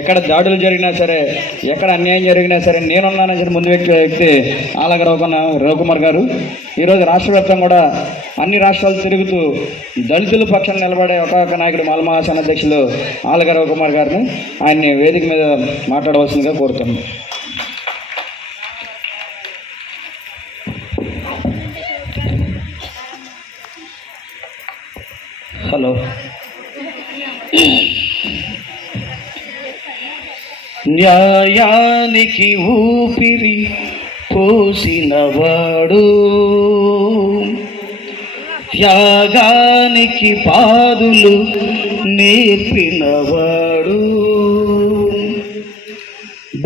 ఎక్కడ దాడులు జరిగినా సరే, ఎక్కడ అన్యాయం జరిగినా సరే నేనున్నానని చెప్పి ముందు వ్యక్తి ఆలగ రవికుమార్ గారు ఈరోజు రాష్ట్ర వ్యాప్తంగా కూడా అన్ని రాష్ట్రాలు తిరుగుతూ దళితుల పక్షాన్ని నిలబడే ఒక నాయకుడు మాలమహాసేన అధ్యక్షులు ఆలగ రవికుమార్ గారిని ఆయన్ని వేదిక మీద మాట్లాడవలసిందిగా కోరుతున్నాను. హలో. న్యాయానికి ఊపిరి పోసినవాడు, త్యాగానికి పాదులు నేర్పినవాడు,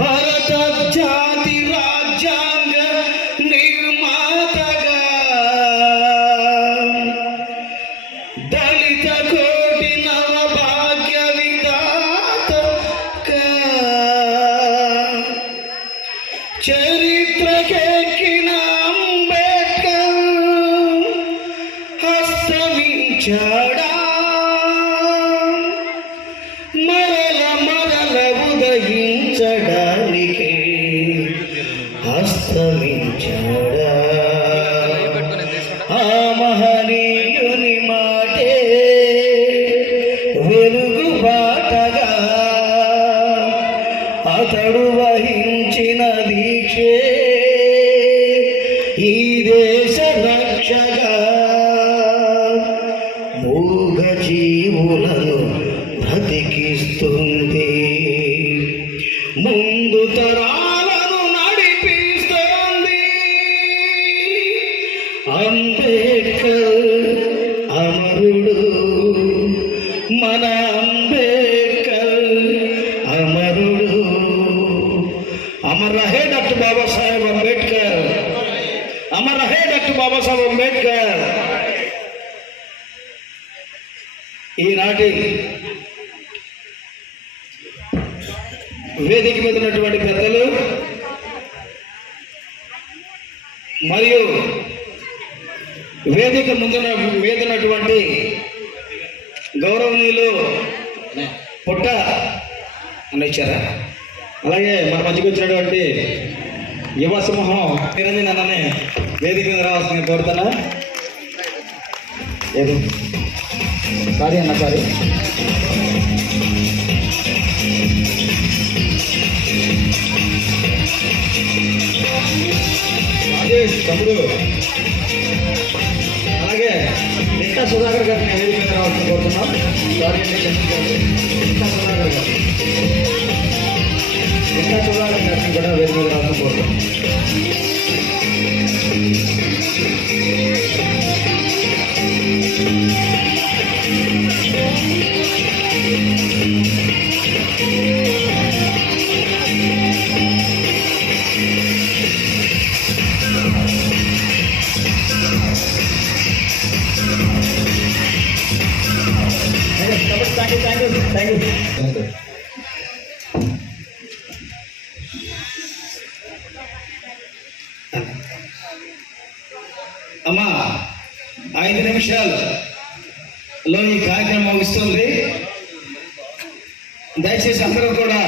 భారత జాతి రాజ్యాంగ నిర్మాతగా, దళిత కోటి నవభాగ్య విధాతగా, చరిత్రకెక్కిన అంబేద్కర్ హస్తమించాడా, మరల మరల ఉదయించడానికి హస్తమించాడా. ఆ మహనీయుని మాటే వెలుగు బాటగా, అతడు వహించిన దీక్షే ఈ దేశ రక్షగా, మూగ జీవులను బ్రతికిస్తుంది, ముందు తరాలను నడిపిస్తుంది. అంబేద్కర్ అమరుడు, మన అంబేద్కర్ అమరుడు. అమర్ రహే డాక్టర్ బాబాసాహెబ్ అంబేద్కర్, అమర్ రహే డాక్టర్ బాబాసాహెబ్ అంబేద్కర్. ఈనాటి వేదిక మీద ఉన్నటువంటి పెద్దలు మరియు వేదిక మీద ఉన్నటువంటి గౌరవనీయులు పుట్ట అనిచ్చారా, అలాగే మన మధ్యకి వచ్చినటువంటి యువ సింహం నిరంజన్ అన్నని వేదిక మీద రావాల్సింది కోరుతున్నా. ఏది సారీ అన్న, సారీ. తమ్ముడు అలాగే నిట్టా సుధాకర్ గారిని వేదిక మీద రావాల్సింది కోరుతున్నాం. సారీ అండి, నిట్టా సుధాకర్ గారు, నిట్టా సుధాకర్ గారిని కూడా వేదిక మీద రావాల్సింది కోరుతున్నాం. అమ్మా 5 నిమిషాల్లో ఈ కార్యక్రమం ముగిస్తుంది. దయచేసి అందరూ కూడా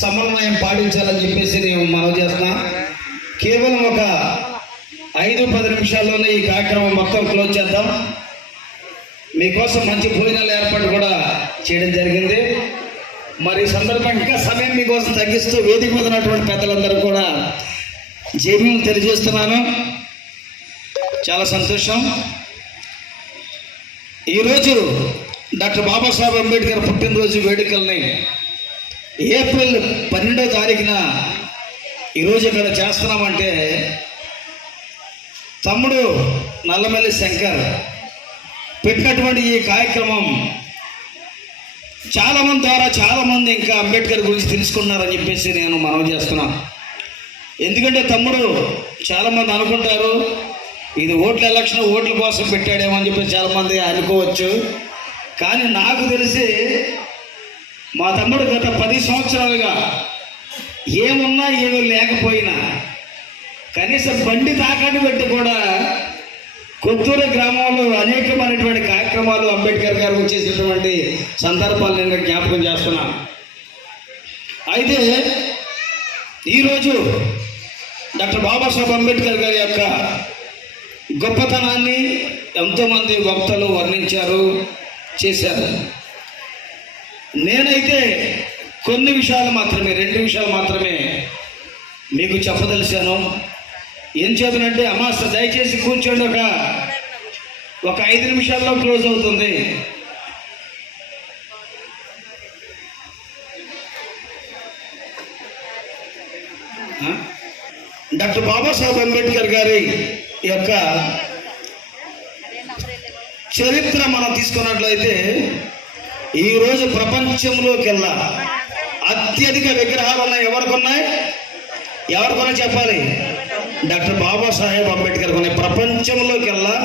సమన్వయం పాటించాలని చెప్పేసి నేను మనవి చేస్తున్నా. కేవలం ఒక 5-10 నిమిషాల్లోనే ఈ కార్యక్రమం మొత్తం క్లోజ్ చేద్దాం. మీకోసం మంచి భోజనాల ఏర్పాటు కూడా చేయడం జరిగింది. మరి సందర్భంగా ఇంకా సమయం మీకోసం తగ్గిస్తూ వేదిక మీద ఉన్నటువంటి పెద్దలందరూ కూడా జైలు తెలియజేస్తున్నాను. చాలా సంతోషం. ఈరోజు డాక్టర్ బాబాసాహెబ్ అంబేద్కర్ పుట్టినరోజు వేడుకల్ని ఏప్రిల్ 12వ తారీఖున ఈరోజు ఇక్కడ చేస్తున్నామంటే తమ్ముడు నల్లమల్లి శంకర్ పెట్టినటువంటి ఈ కార్యక్రమం చాలామంది ద్వారా చాలామంది ఇంకా అంబేద్కర్ గురించి తెలుసుకున్నారని చెప్పేసి నేను మనవి చేస్తున్నాను. ఎందుకంటే తమ్ముడు చాలామంది అనుకుంటారు ఇది ఎలక్షన్ ఓట్ల కోసం పెట్టాడేమో అని చెప్పి చాలామంది అనుకోవచ్చు. కానీ నాకు తెలిసి మా తమ్ముడు గత 10 సంవత్సరాలుగా ఏమున్నా ఏమీ లేకపోయినా కనీసం బండి తాకాన్ని పెట్టి కూడా కొత్తూరు గ్రామంలో అనేకమైనటువంటి కార్యక్రమాలు అంబేద్కర్ గారు చేసినటువంటి సందర్భాలు నేను జ్ఞాపకం చేస్తున్నాను. అయితే ఈరోజు డాక్టర్ బాబాసాహెబ్ అంబేద్కర్ గారి యొక్క గొప్పతనాన్ని ఎంతోమంది వక్తలు వర్ణించారు, చేశారు. నేనైతే కొన్ని విషయాలు మాత్రమే, 2 విషయాలు మాత్రమే మీకు చెప్పదలిచాను. ఏం చేతనంటే అమ్మ దయచేసి కూర్చోండి, ఒక 5 నిమిషాల్లో క్లోజ్ అవుతుంది. డాక్టర్ బాబాసాహెబ్ అంబేద్కర్ గారి యొక్క చరిత్ర మనం తీసుకున్నట్లయితే ఈరోజు ప్రపంచంలోకెల్లా అత్యధిక విగ్రహాలు ఉన్నాయి. ఎవరికొన్నాయి చెప్పాలి? డాక్టర్ బాబాసాహెబ్ అంబేద్కర్ ఉన్నాయి. ప్రపంచంలోకెల్లా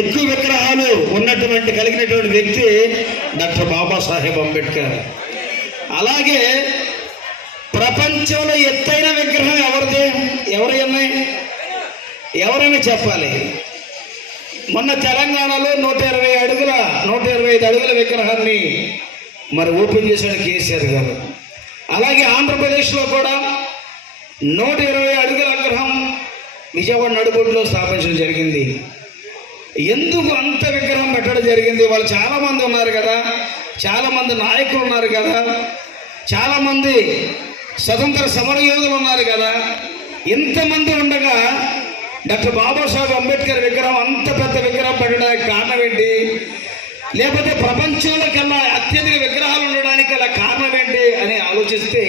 ఎక్కువ విగ్రహాలు కలిగినటువంటి వ్యక్తి డాక్టర్ బాబాసాహెబ్ అంబేద్కర్. అలాగే ప్రపంచంలో ఎత్తైన విగ్రహం ఎవరైనా చెప్పాలి? మొన్న తెలంగాణలో 125 అడుగుల విగ్రహాన్ని మరి ఓపెన్ చేశాడు కేసీఆర్ గారు. అలాగే ఆంధ్రప్రదేశ్లో కూడా 120 అడుగుల విగ్రహం విజయవాడ నడుబొడ్డులో స్థాపించడం జరిగింది. ఎందుకు అంత విగ్రహం పెట్టడం జరిగింది? వాళ్ళు చాలామంది ఉన్నారు కదా, చాలామంది నాయకులు ఉన్నారు కదా, చాలామంది స్వతంత్ర సమరయోధులు ఉన్నారు కదా. ఇంతమంది ఉండగా డాక్టర్ బాబాసాహెబ్ అంబేద్కర్ విగ్రహం, అంత పెద్ద విగ్రహం పెట్టడానికి కారణం ఏంటి? లేకపోతే ప్రపంచంలో కన్నా అత్యధిక విగ్రహాలు ఉండడానికి అలా కారణం ఏంటి అని ఆలోచిస్తే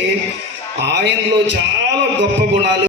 ఆయనలో చాలా గొప్ప గుణాలు